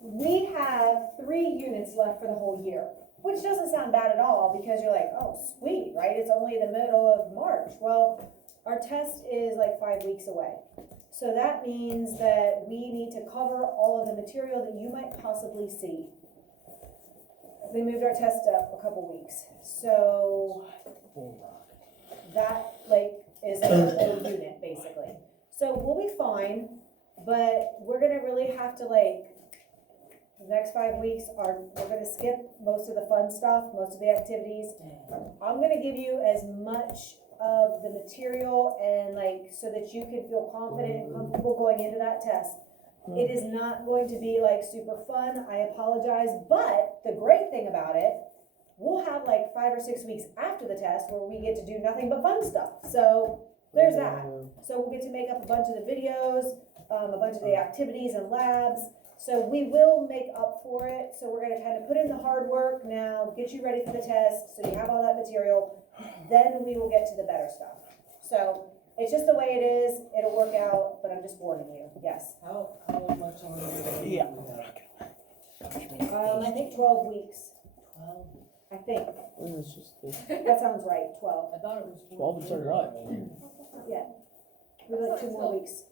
We have 3 units left for the whole year, which doesn't sound bad at all because you're like, oh, sweet, right? It's only the middle of March. Well, our test is like 5 weeks away. So that means that we need to cover all of the material that you might possibly see. They moved our test up a couple weeks. So that is a whole unit basically. So we'll be fine, but we're gonna really have to the next 5 weeks we're gonna skip most of the fun stuff, most of the activities. I'm gonna give you as much of the material and so that you can feel confident and comfortable going into that test. It is not going to be super fun. I apologize, but the great thing about it, we'll have 5 or 6 weeks after the test where we get to do nothing but fun stuff. So there's that. So we'll get to make up a bunch of the videos, a bunch of the activities and labs. So we will make up for it. So we're gonna kind of put in the hard work now, get you ready for the test, so you have all that material. Then we will get to the better stuff. So it's just the way it is. It'll work out, but I'm just warning you. Yes. How much longer? Yeah. I think 12 weeks. 12? I think. It's just That sounds right, 12. I thought it was 12 is alright. Yeah. We'd like 2 more weeks.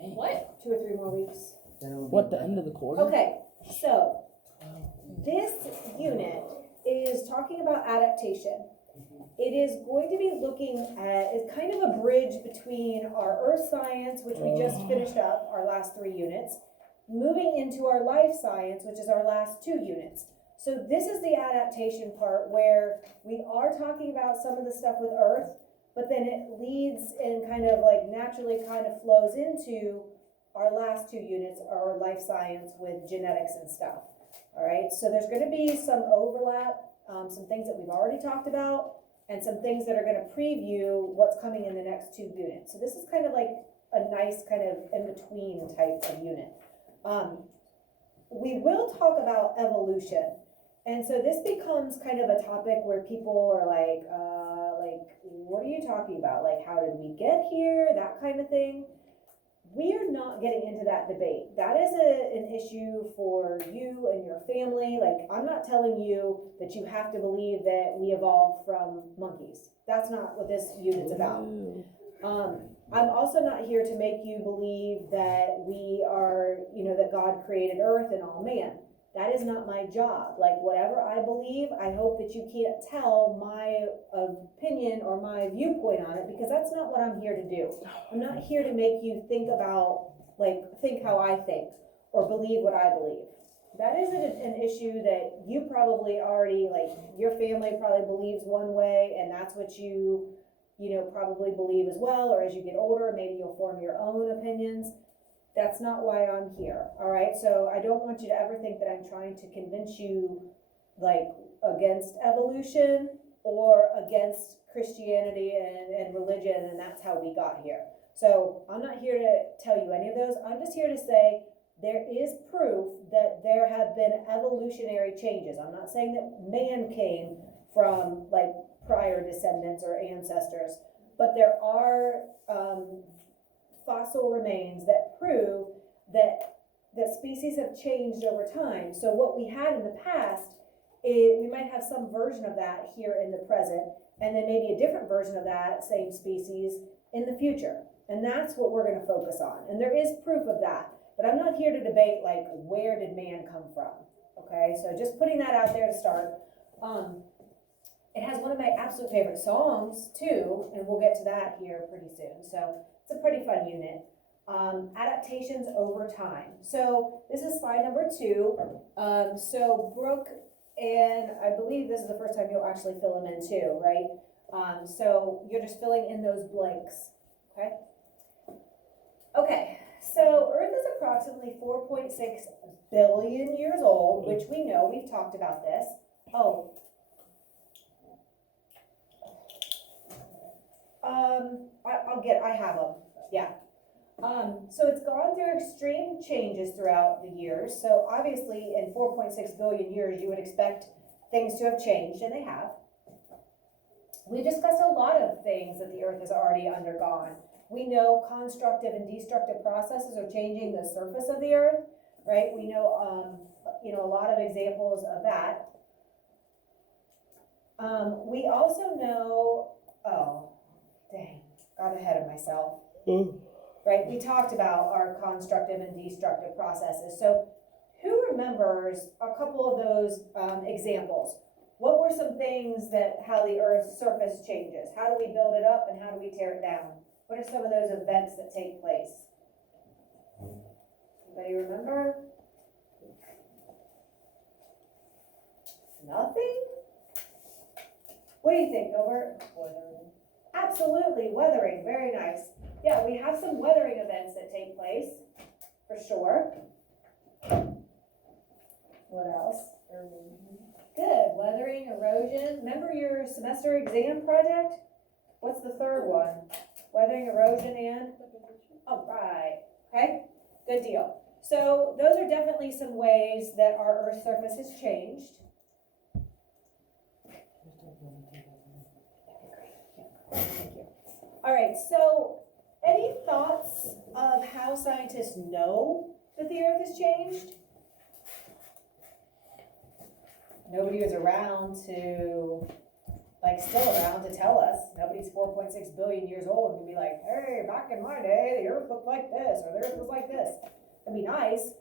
What? 2 or 3 more weeks. What, the end of the quarter? Okay, so this unit is talking about adaptation. It is going to be looking at, it's kind of a bridge between our earth science, which we just finished up, our last 3 units, moving into our life science, which is our last 2 units. So this is the adaptation part where we are talking about some of the stuff with earth, but then it leads and kind of naturally kind of flows into our last 2 units, our life science with genetics and stuff. All right, so there's going to be some overlap, some things that we've already talked about, and some things that are going to preview what's coming in the next 2 units. So this is kind of like a nice kind of in-between type of unit. We will talk about evolution. And so this becomes kind of a topic where people are like, what are you talking about? How did we get here? That kind of thing. We are not getting into that debate. That is an issue for you and your family. I'm not telling you that you have to believe that we evolved from monkeys. That's not what this unit's about. I'm also not here to make you believe that we are, that God created earth and all man. That is not my job. Whatever I believe, I hope that you can't tell my opinion or my viewpoint on it, because that's not what I'm here to do. I'm not here to make you think about, think how I think or believe what I believe. That is an issue that you probably already, your family probably believes one way, and that's what you probably believe as well, or as you get older, maybe you'll form your own opinions. That's not why I'm here, all right? So I don't want you to ever think that I'm trying to convince you, against evolution or against Christianity and religion, and that's how we got here. So I'm not here to tell you any of those. I'm just here to say there is proof that there have been evolutionary changes. I'm not saying that man came from, prior descendants or ancestors, but there are fossil remains that prove that species have changed over time. So what we had in the past, we might have some version of that here in the present, and then maybe a different version of that same species in the future. And that's what we're going to focus on. And there is proof of that. But I'm not here to debate, where did man come from? Okay, so just putting that out there to start. It has one of my absolute favorite songs, too, and we'll get to that here pretty soon. So it's a pretty fun unit. Adaptations over time. So this is slide number 2. So Brooke, and I believe this is the first time you'll actually fill them in too, right? So you're just filling in those blanks, okay? Okay, so Earth is approximately 4.6 billion years old, which we know, we've talked about this. Oh. I have them, yeah. So it's gone through extreme changes throughout the years. So obviously in 4.6 billion years, you would expect things to have changed, and they have. We discussed a lot of things that the Earth has already undergone. We know constructive and destructive processes are changing the surface of the earth, right? We know, a lot of examples of that. We also know, oh, dang, got ahead of myself. Right, we talked about our constructive and destructive processes. So who remembers a couple of those examples? What were some things how the Earth's surface changes? How do we build it up and how do we tear it down? What are some of those events that take place? Anybody remember? Nothing? What do you think, Gilbert? Weathering. Absolutely, weathering, very nice. Yeah, we have some weathering events that take place, for sure. What else? Erosion. Good, weathering, erosion. Remember your semester exam project? What's the third one? Weathering, erosion, and? Oh, right, okay, good deal. So those are definitely some ways that our Earth's surface has changed. Thank you. All right, so any thoughts of how scientists know that the Earth has changed? Nobody was around still around to tell us. Nobody's 4.6 billion years old and can be like, hey, back in my day, the Earth looked like this, or the Earth was like this. That'd be nice.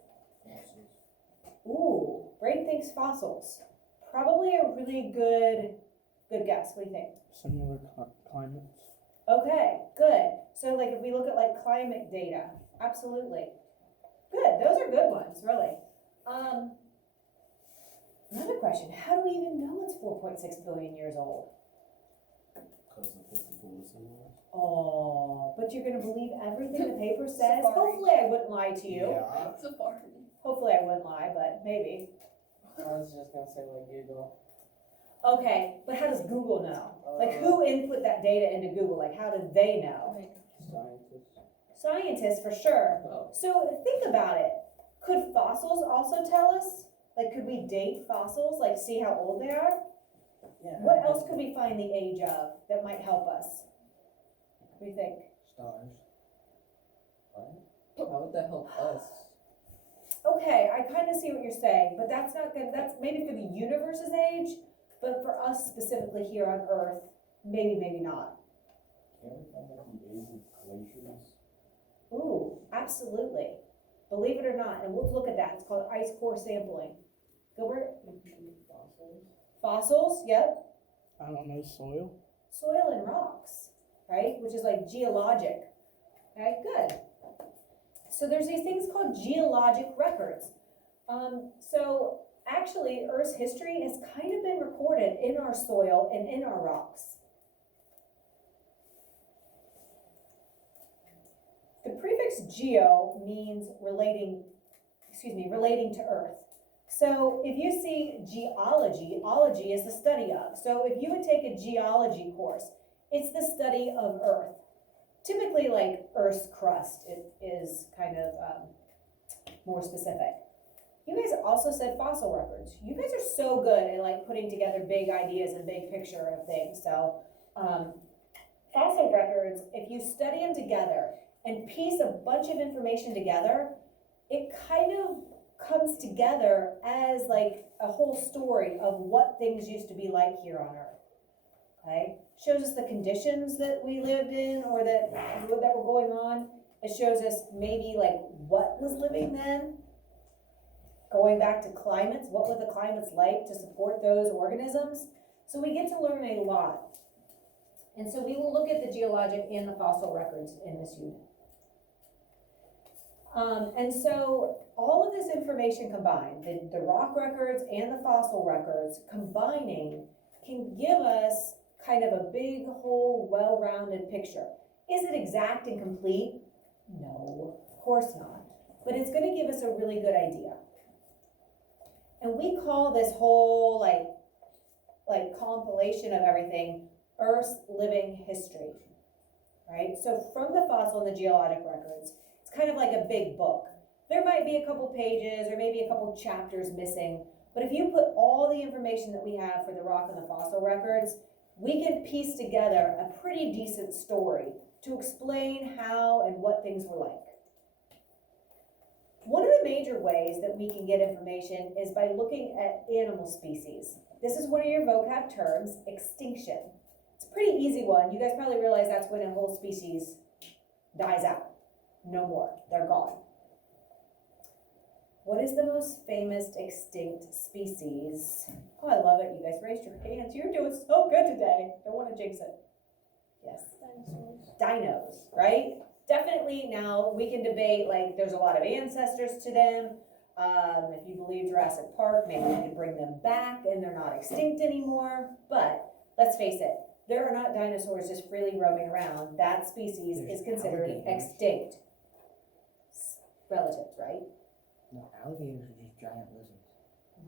Ooh, Brain thinks fossils. Probably a really good guess. What do you think? Similar climates. Okay, good. So like if we look at like climate data, absolutely. Good, those are good ones, really. Another question, how do we even know it's 4.6 billion years old? Because of the bulletin was. Oh, but you're gonna believe everything the paper says? Sorry. Hopefully I wouldn't lie to you. Yeah. It's a party. Hopefully I wouldn't lie, but maybe. I was just gonna say like Google. Okay, but how does Google know? Like who input that data into Google? Like how do they know? Scientists. Scientists for sure. Oh. So think about it. Could fossils also tell us? Like could we date fossils, like see how old they are? Yeah. What else could we find the age of that might help us? What do you think? Stars. How would that help us? Okay, I kind of see what you're saying, but that's not good. That's maybe for the universe's age, but for us specifically here on Earth, maybe not. Can we find out the age of glaciers? Ooh, absolutely. Believe it or not, and we'll look at that. It's called ice core sampling. Gilbert? Fossils. Fossils, yep. I don't know, soil. Soil and rocks, right? Which is like geologic. Okay, good. So there's these things called geologic records. So actually, Earth's history has kind of been recorded in our soil and in our rocks. The prefix geo means relating to Earth. So if you see geology, ology is the study of. So if you would take a geology course, it's the study of Earth. Typically like Earth's crust, it is kind of more specific. You guys also said fossil records. You guys are so good at like putting together big ideas and big picture of things. So fossil records, if you study them together and piece a bunch of information together, it kind of comes together as like a whole story of what things used to be like here on Earth. Okay? Shows us the conditions that we lived in or that were going on. It shows us maybe like what was living then. Going back to climates, what were the climates like to support those organisms? So we get to learn a lot. And so we will look at the geologic and the fossil records in this unit. And so all of this information combined, the rock records and the fossil records combining can give us kind of a big, whole, well-rounded picture. Is it exact and complete? No, of course not. But it's going to give us a really good idea. And we call this whole like compilation of everything Earth's living history, right? So from the fossil and the geologic records, it's kind of like a big book. There might be a couple pages or maybe a couple chapters missing, but if you put all the information that we have for the rock and the fossil records, we can piece together a pretty decent story to explain how and what things were like. One of the major ways that we can get information is by looking at animal species. This is one of your vocab terms, extinction. It's a pretty easy one. You guys probably realize that's when a whole species dies out. No more, they're gone. What is the most famous extinct species? Oh, I love it. You guys raised your hands. You're doing so good today. Don't want to jinx it. Yes. Dinos, right? Definitely. Now we can debate, like, there's a lot of ancestors to them. If you believe Jurassic Park, maybe we could bring them back and they're not extinct anymore. But let's face it, there are not dinosaurs just freely roaming around. That species is considered extinct. Relatives, right? No, alligators are just giant lizards.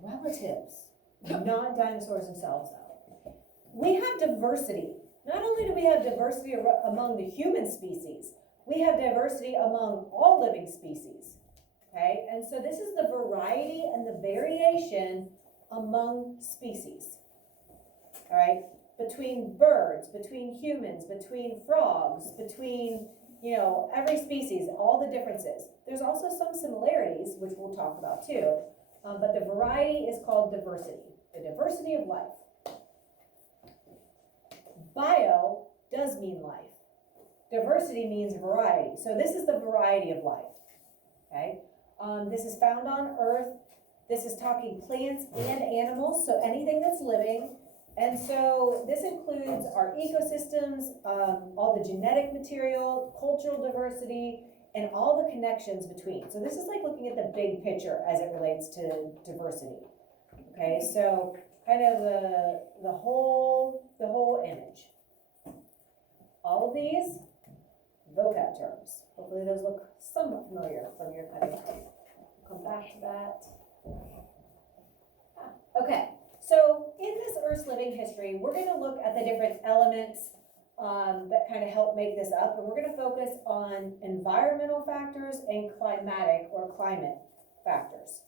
Relatives, not dinosaurs themselves though. We have diversity. Not only do we have diversity among the human species, we have diversity among all living species, okay? And so this is the variety and the variation among species, all right? Between birds, between humans, between frogs, between, you know, every species, all the differences. There's also some similarities, which we'll talk about too, but the variety is called diversity, the diversity of life. Bio does mean life. Diversity means variety. So this is the variety of life, okay? This is found on Earth. This is talking plants and animals, so anything that's living. And so this includes our ecosystems, all the genetic material, cultural diversity, and all the connections between. So this is like looking at the big picture as it relates to diversity. Okay, so kind of the whole image. All of these vocab terms. Hopefully those look somewhat familiar from your cutting. Come back to that. Okay. So in this Earth's living history, we're going to look at the different elements that kind of help make this up, and we're going to focus on environmental factors and climatic or climate factors.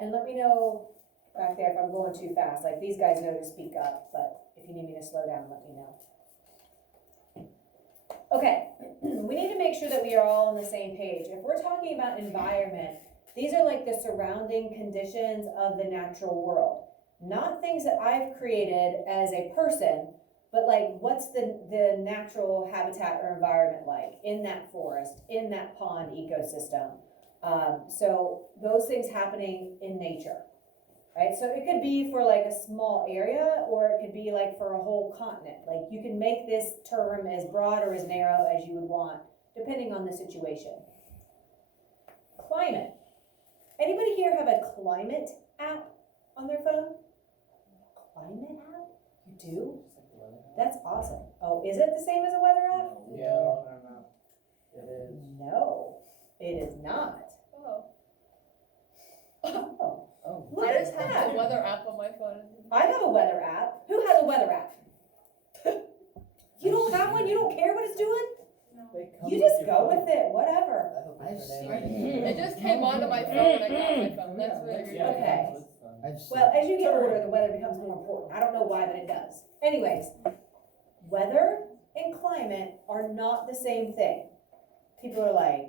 And let me know back there if I'm going too fast. Like, these guys know to speak up, but if you need me to slow down, let me know. Okay, we need to make sure that we are all on the same page. If we're talking about environment, these are like the surrounding conditions of the natural world. Not things that I've created as a person, but like what's the natural habitat or environment like in that forest, in that pond ecosystem. So those things happening in nature, right? So it could be for like a small area, or it could be like for a whole continent. Like you can make this term as broad or as narrow as you would want, depending on the situation. Climate. Anybody here have a climate app on their phone? Climate app? You do? That's awesome. Oh, is it the same as a weather app? Yeah. It is. No, it is not. Oh. Oh, Oh. look I at just have that. the weather app on my phone. I have a weather app. Who has a weather app? You don't have one? You don't care what it's doing? They come You just your go phone. with it, whatever. I hope I've it's seen your name. It just came onto my phone when I got my phone. That's weird. Yeah, Okay. that's fine. I've seen. Well, as you get older, the weather becomes more important. I don't know why, but it does. Anyways, weather and climate are not the same thing. People are like,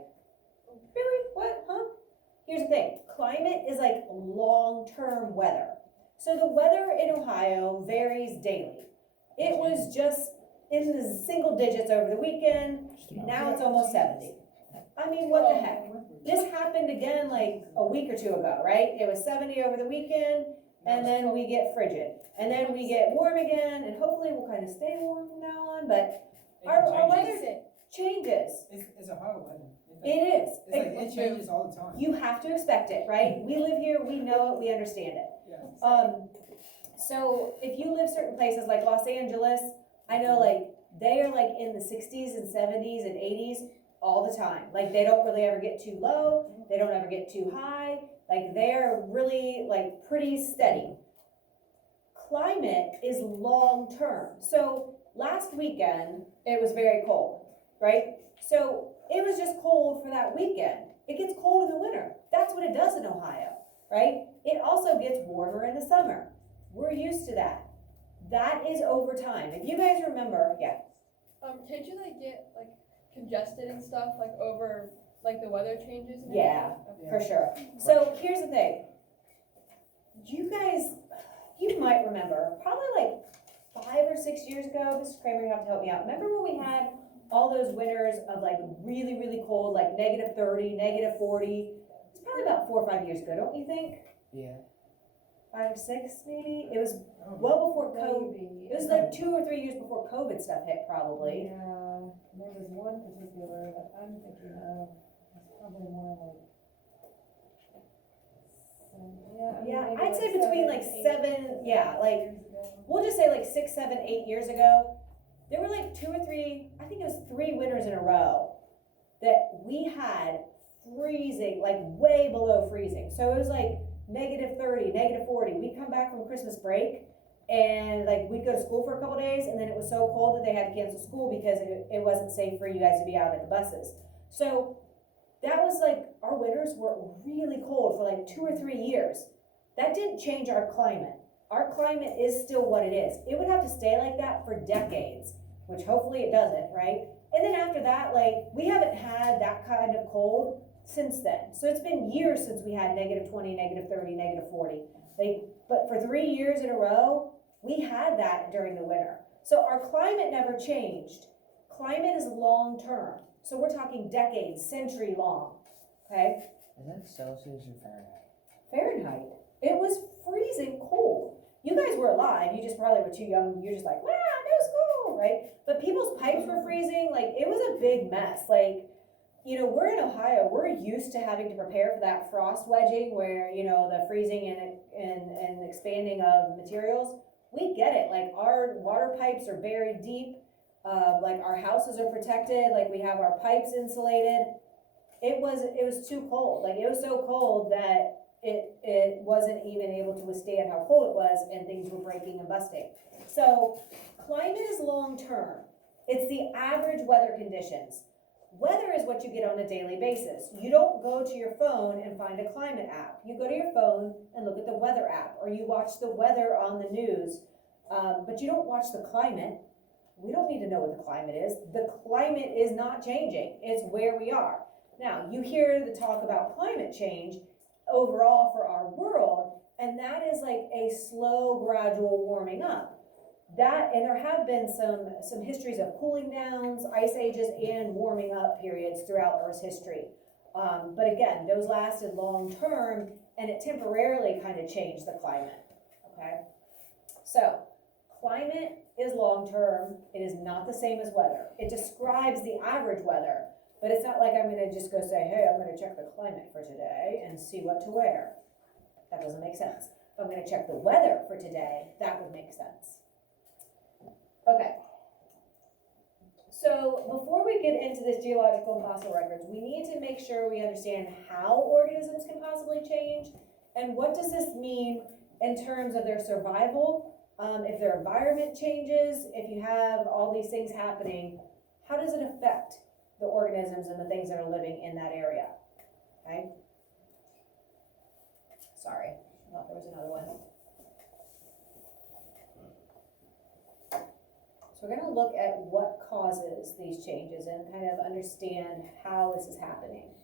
really? What? Huh? Here's the thing. Climate is like long-term weather. So the weather in Ohio varies daily. It was just in the single digits over the weekend. Now it's almost 70. I mean, what the heck? This happened again like a week or two ago, right? It was 70 over the weekend, and then we get frigid. And then we get warm again, and hopefully we'll kind of stay warm from now on, but our weather changes. It's Ohio weather. It is. It's like, it changes all the time. You have to expect it, right? We live here, we know it, we understand it. Yeah. So if you live certain places like Los Angeles, I know like they are like in the 60s and 70s and 80s all the time. Like they don't really ever get too low, they don't ever get too high. Like they're really like pretty steady. Climate is long term. So last weekend it was very cold, right? So it was just cold for that weekend. It gets cold in the winter. That's what it does in Ohio, right? It also gets warmer in the summer. We're used to that. That is over time. If you guys remember, yeah. Can't you like get like congested and stuff like over like the weather changes and Yeah. everything? For sure. So here's the thing. You guys, you might remember, probably like 5 or 6 years ago, Mrs. Kramer, you have to help me out. Remember when we had all those winters of like really, really cold, like -30, -40? It's probably about 4 or 5 years ago, don't you think? Yeah. 5 or 6 maybe? It was well before COVID. Maybe. It was like 2 or 3 years before COVID stuff hit probably. Yeah, there was one particular that I'm thinking of, it's probably more like. Yeah, maybe I'd say between like 8 7, yeah, like years ago. we'll just say like 6, 7, 8 years ago, there were like 2 or 3, I think it was 3 winters in a row that we had freezing, like way below freezing. So it was like -30, -40. We'd come back from Christmas break and like we'd go to school for a couple days and then it was so cold that they had to cancel school because it wasn't safe for you guys to be out at the buses. So that was like, our winters were really cold for like 2 or 3 years. That didn't change our climate. Our climate is still what it is. It would have to stay like that for decades, which hopefully it doesn't, right? And then after that, like, we haven't had that kind of cold since then. So it's been years since we had -20, -30, -40. Like, but for 3 years in a row, we had that during the winter. So our climate never changed. Climate is long term. So we're talking decades, century long, okay? Is that Celsius or Fahrenheit? Fahrenheit. It was freezing cold. You guys were alive, you just probably were too young, you're just like, wow, no school, right? But people's pipes were freezing, like, it was a big mess. Like, you know, we're in Ohio, we're used to having to prepare for that frost wedging where, you know, the freezing and expanding of materials. We get it, like, our water pipes are buried deep. Like our houses are protected, like we have our pipes insulated. It was too cold. Like it was so cold that it wasn't even able to withstand how cold it was and things were breaking and busting. So climate is long term. It's the average weather conditions. Weather is what you get on a daily basis. You don't go to your phone and find a climate app. You go to your phone and look at the weather app, or you watch the weather on the news, but you don't watch the climate. We don't need to know what the climate is. The climate is not changing. It's where we are. Now, you hear the talk about climate change overall for our world, and that is like a slow, gradual warming up. And there have been some histories of cooling downs, ice ages, and warming up periods throughout Earth's history. But again, those lasted long term, and it temporarily kind of changed the climate, okay? So, climate is long term. It is not the same as weather. It describes the average weather, but it's not like I'm gonna just go say, hey, I'm gonna check the climate for today and see what to wear. That doesn't make sense. If I'm gonna check the weather for today, that would make sense. Okay. So before we get into this geological and fossil records, we need to make sure we understand how organisms can possibly change and what does this mean in terms of their survival. If their environment changes, if you have all these things happening, how does it affect the organisms and the things that are living in that area? Okay? Sorry, I thought there was another one. So we're going to look at what causes these changes and kind of understand how this is happening.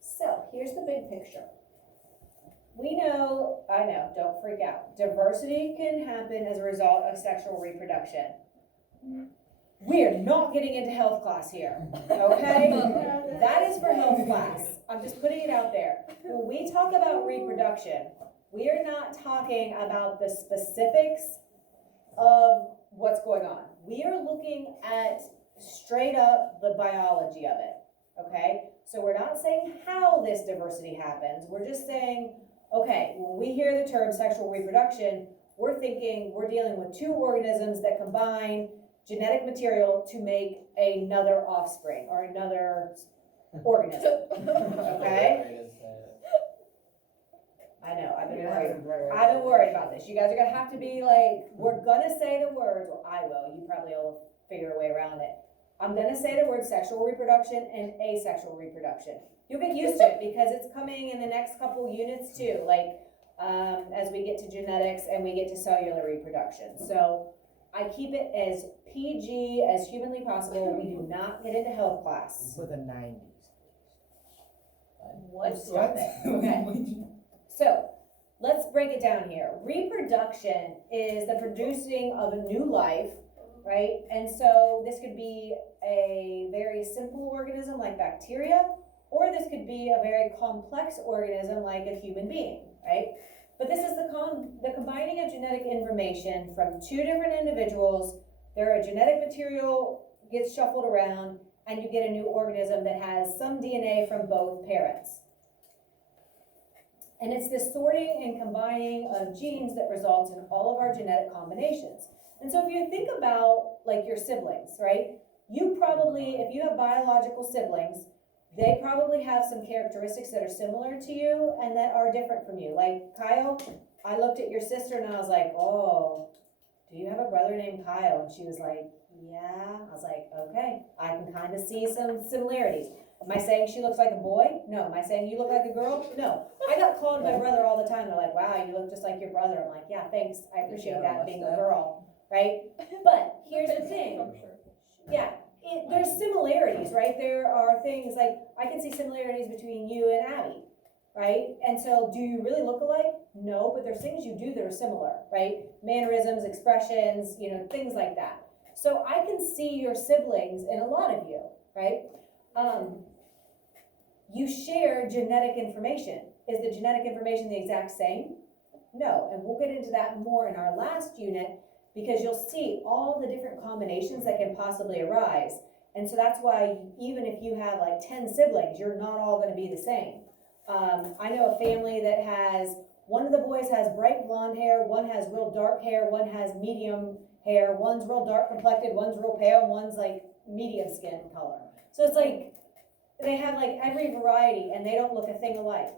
So here's the big picture. I know, don't freak out. Diversity can happen as a result of sexual reproduction. We are not getting into health class here, okay? That is for health class. I'm just putting it out there. When we talk about reproduction, we are not talking about the specifics of what's going on. We are looking at straight up the biology of it, okay? So we're not saying how this diversity happens. We're just saying, okay, when we hear the term sexual reproduction, we're thinking we're dealing with two organisms that combine genetic material to make another offspring or another organism, okay? I know, I've been worried about this. You guys are gonna have to be like, we're gonna say the words, well, I will, you probably will figure a way around it. I'm gonna say the word sexual reproduction and asexual reproduction. You'll get used to it because it's coming in the next couple units too, like, as we get to genetics and we get to cellular reproduction. So I keep it as PG as humanly possible. We do not get into health class. For the 90s. What? Stop it. Okay. So, let's break it down here. Reproduction is the producing of a new life, right? And so this could be a very simple organism like bacteria, or this could be a very complex organism like a human being, right? But this is the combining of genetic information from two different individuals. Their genetic material gets shuffled around, and you get a new organism that has some DNA from both parents. And it's this sorting and combining of genes that results in all of our genetic combinations. And so if you think about like your siblings, right? You probably, if you have biological siblings, they probably have some characteristics that are similar to you and that are different from you. Like Kyle, I looked at your sister and I was like, oh, do you have a brother named Kyle? And she was like, yeah. I was like, okay, I can kind of see some similarities. Am I saying she looks like a boy? No. Am I saying you look like a girl? No. I got called my brother all the time. They're like, wow, you look just like your brother. I'm like, yeah, thanks. I appreciate that being a girl, right? But here's the thing. Yeah, there's similarities, right? There are things like, I can see similarities between you and Abby, right? And so do you really look alike? No, but there's things you do that are similar, right? Mannerisms, expressions, things like that. So I can see your siblings in a lot of you, right? You share genetic information. Is the genetic information the exact same? No, and we'll get into that more in our last unit because you'll see all the different combinations that can possibly arise. And so that's why even if you have like 10 siblings, you're not all going to be the same. I know a family that has, one of the boys has bright blonde hair, one has real dark hair, one has medium hair, one's real dark complected, one's real pale, and one's like medium skin color. So it's like, they have like every variety and they don't look a thing alike,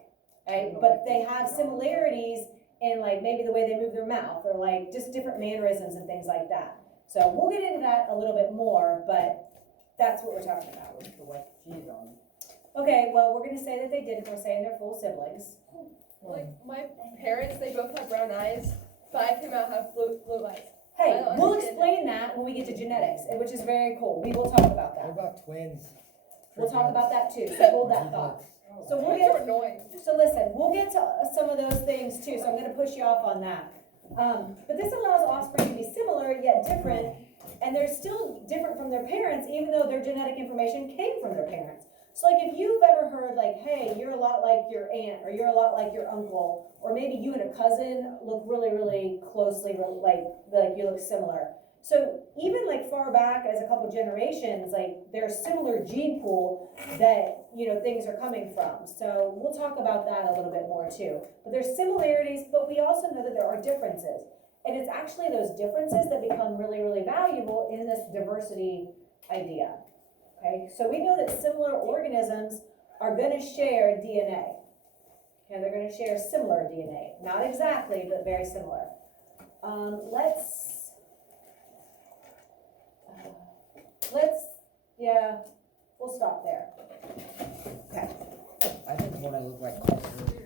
right? But they have similarities in like maybe the way they move their mouth or like just different mannerisms and things like that. So we'll get into that a little bit more, but that's what we're talking about. The white cheese on it. Okay, well, we're gonna say that they did if we're saying they're full siblings. Like my parents, they both have brown eyes, but I came out have blue eyes. Hey, I don't we'll understand explain that when we get to genetics, which is very cool. We will talk about What that. about twins? We'll talk about that too, so hold that thought. So we'll Twins are get, annoying. so listen, we'll get to some of those things too, so I'm gonna push you off on that. But this allows offspring to be similar yet different, and they're still different from their parents, even though their genetic information came from their parents. So like if you've ever heard like, hey, you're a lot like your aunt, or you're a lot like your uncle, or maybe you and a cousin look really, really closely, like you look similar. So even like far back as a couple generations, like there's similar gene pool that, things are coming from. So we'll talk about that a little bit more too. But there's similarities, but we also know that there are differences. And it's actually those differences that become really, really valuable in this diversity idea. Okay, so we know that similar organisms are gonna share DNA. Okay, they're gonna share similar DNA. Not exactly, but very similar. We'll stop there. Okay. I think what I look like culturally